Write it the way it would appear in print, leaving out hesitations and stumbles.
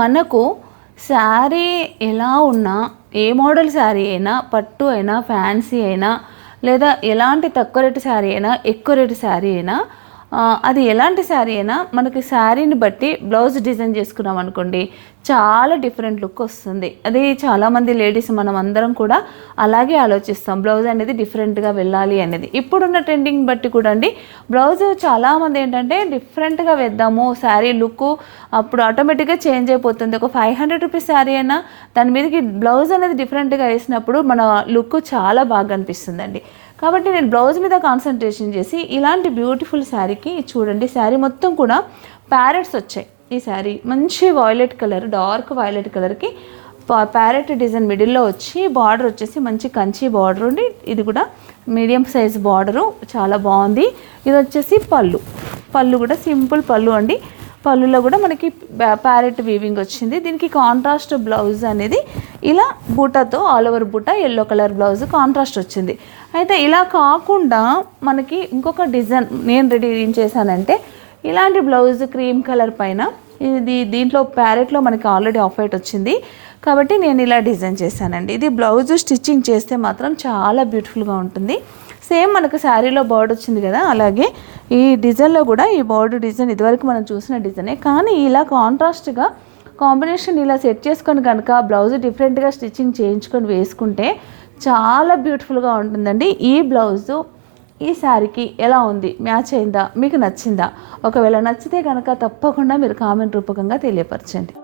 మనకు శారీ ఎలా ఉన్నా, ఏ మోడల్ శారీ అయినా, పట్టు అయినా, ఫ్యాన్సీ అయినా, లేదా ఎలాంటి తక్కువ రేటు శారీ అయినా, ఎక్కువ రేటు శారీ అయినా, అది ఎలాంటి శారీ అయినా మనకి శారీని బట్టి బ్లౌజ్ డిజైన్ చేసుకున్నాం అనుకోండి, చాలా డిఫరెంట్ లుక్ వస్తుంది. అది చాలామంది లేడీస్ మనం అందరం కూడా అలాగే ఆలోచిస్తాం, బ్లౌజ్ అనేది డిఫరెంట్గా వెళ్ళాలి అనేది. ఇప్పుడున్న ట్రెండింగ్ బట్టి కూడా అండి, బ్లౌజ్ చాలామంది ఏంటంటే డిఫరెంట్గా వేద్దాము శారీ లుక్, అప్పుడు ఆటోమేటిక్గా చేంజ్ అయిపోతుంది. ఒక 500 రూపీస్ శారీ అయినా దాని మీదకి బ్లౌజ్ అనేది డిఫరెంట్గా వేసినప్పుడు మన లుక్ చాలా బాగా అనిపిస్తుందండి. కాబట్టి నేను బ్లౌజ్ మీద కాన్సన్ట్రేషన్ చేసి ఇలాంటి బ్యూటిఫుల్ శారీకి చూడండి, శారీ మొత్తం కూడా ప్యారెట్స్ వచ్చాయి. ఈ శారీ మంచి వాయిలెట్ కలర్, డార్క్ వాయిలెట్ కలర్కి ప్యారెట్ డిజైన్ మిడిల్లో వచ్చి, బార్డర్ వచ్చేసి మంచి కంచి బార్డర్ ఉండి, ఇది కూడా మీడియం సైజ్ బార్డరు, చాలా బాగుంది. ఇది వచ్చేసి పళ్ళు కూడా సింపుల్ పళ్ళు అండి. పళ్ళులో కూడా మనకి ప్యారెట్ వీవింగ్ వచ్చింది. దీనికి కాంట్రాస్ట్ బ్లౌజ్ అనేది ఇలా బూటాతో, ఆల్ ఓవర్ బూటా ఎల్లో కలర్ బ్లౌజ్ కాంట్రాస్ట్ వచ్చింది. అయితే ఇలా కాకుండా మనకి ఇంకొక డిజైన్ నేను రెడీ ఏం చేశానంటే, ఇలాంటి బ్లౌజ్ క్రీమ్ కలర్ పైన, ఇది దీంట్లో ప్యారెట్లో మనకి ఆల్రెడీ ఆఫ్ వైట్ వచ్చింది కాబట్టి నేను ఇలా డిజైన్ చేశానండి. ఇది బ్లౌజ్ స్టిచ్చింగ్ చేస్తే మాత్రం చాలా బ్యూటిఫుల్గా ఉంటుంది. సేమ్ మనకు శారీలో బర్డ్ వచ్చింది కదా, అలాగే ఈ డిజైన్లో కూడా ఈ బర్డ్ డిజైన్ ఇదివరకు మనం చూసిన డిజైనే, కానీ ఇలా కాంట్రాస్ట్గా కాంబినేషన్ ఇలా సెట్ చేసుకొని కనుక బ్లౌజ్ డిఫరెంట్గా స్టిచ్చింగ్ చేయించుకొని వేసుకుంటే చాలా బ్యూటిఫుల్గా ఉంటుందండి. ఈ బ్లౌజు ఈ శారీకి ఎలా ఉంది, మ్యాచ్ అయిందా, మీకు నచ్చిందా? ఒకవేళ నచ్చితే కనుక తప్పకుండా మీరు కామెంట్ రూపకంగా తెలియపరచండి.